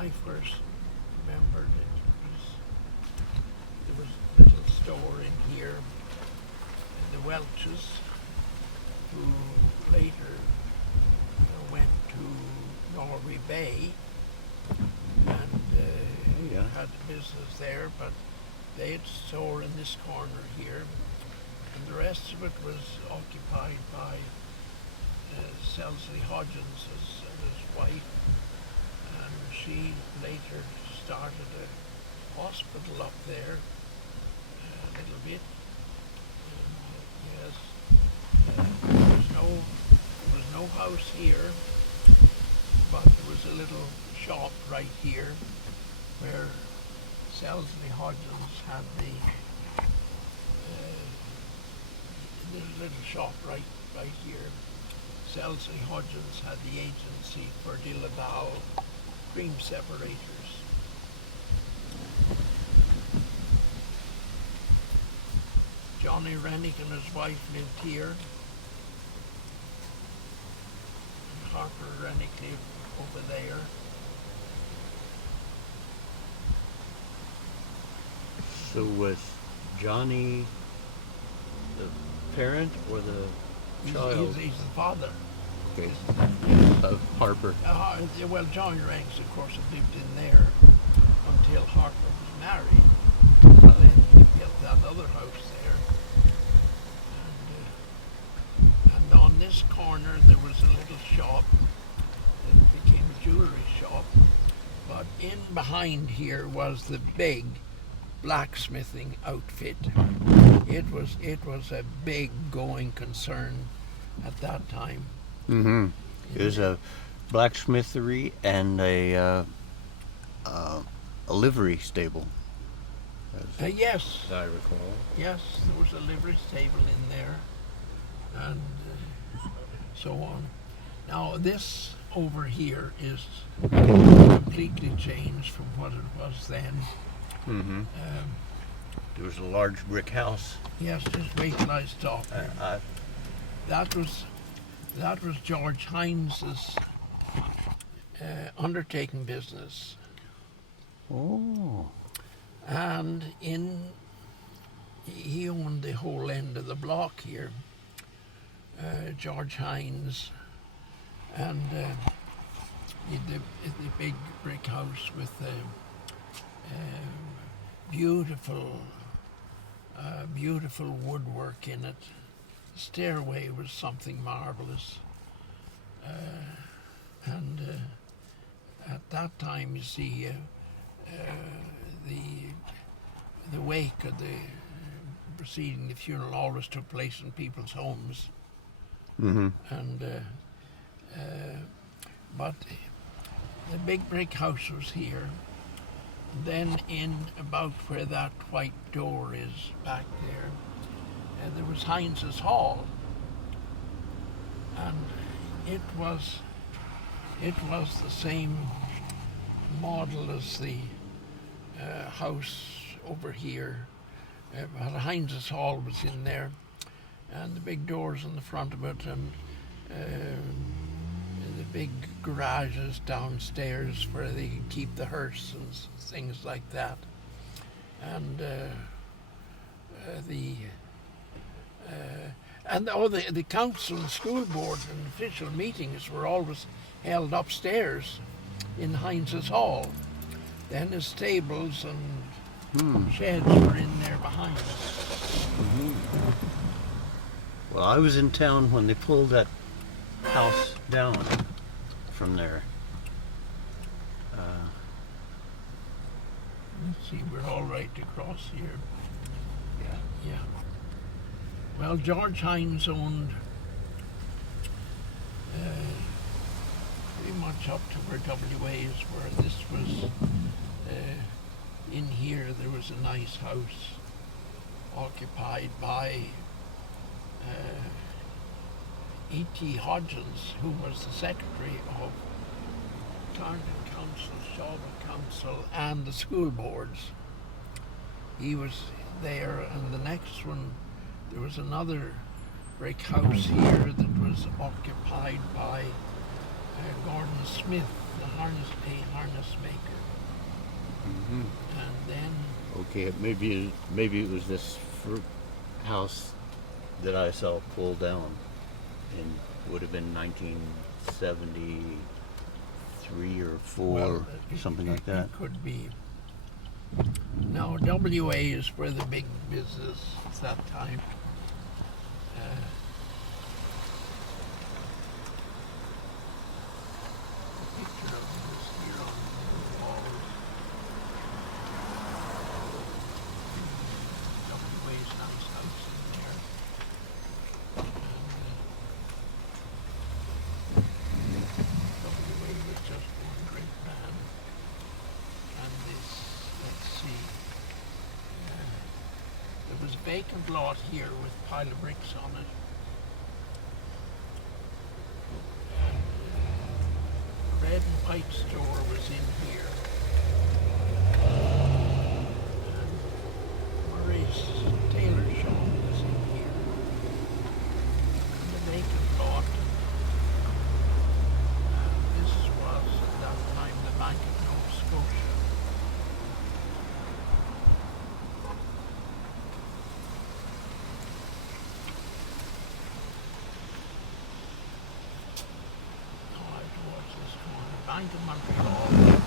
I first remembered there was a little store in here, the Welches, who later went to Norway Bay and had a business there, but they had a store in this corner here, and the rest of it was occupied by Selsley Hodgins, his wife, and she later started a hospital up there a little bit. There was no house here, but there was a little shop right here where Selsley Hodgins had the little shop right here. Selsley Hodgins had the agency for McDowel cream separators. Johnny Rennick and his wife lived here. And Harper Rennick lived over there. So was Johnny the parent or the child? He's the father. Okay. Of Harper. Well, Johnny Rennick, of course, had lived in there until Harper was married. Well, then he built that other house there. And on this corner there was a little shop. It became a jewelry shop. But in behind here was the big blacksmithing outfit. It was a big going concern at that time. Mm-hmm. It was a blacksmithery and a livery stable. Yes. As I recall. Yes, there was a livery stable in there, and so on. Now this over here is completely changed from what it was then. Mm-hmm. There was a large brick house. Yes, just wait till I stop. That was George Hines's undertaking business. Oh. And he owned the whole end of the block here, George Hines, and the big brick house with beautiful woodwork in it. The stairway was something marvelous, and at that time, you see, the wake of the preceding the funeral always took place in people's homes. Mm-hmm. And but the big brick house was here. Then in about where that white door is back there was Hines's Hall, and it was the same model as the house over here. But Hines's Hall was in there, and the big doors in the front of it, and the big garages downstairs where they could keep the hearse and things like that. And the council and school board and official meetings were always held upstairs in Hines's Hall. Then his stables and sheds were in there behind us. Mm-hmm. Well, I was in town when they pulled that house down from there. Let's see, we're all right to cross here. Yeah. Yeah. Well, George Hines owned pretty much up to where WA is, where this was. In here, there was a nice house occupied by E.T. Hodgins, who was the secretary of Clarendon Council, Shawville Council, and the school boards. He was there, and the next one, there was another brick house here that was occupied by Gordon Smith, a harness maker. Mm-hmm. And then Okay, maybe it was this fruit house that I saw pull down, and would have been 1973 or 4, well, something like that. It could be. Now, WA is where the big business at that time. Picture of this here on the walls. WA's nice house in there. WA was just one great band. And this, let's see, there was a vacant lot here with a pile of bricks on it. Red and white store was in here. And Murray's tailor shop was in here. And the vacant lot. This was at that time the Bank of Nova Scotia. Now I have to watch this corner. Bank of Montreal.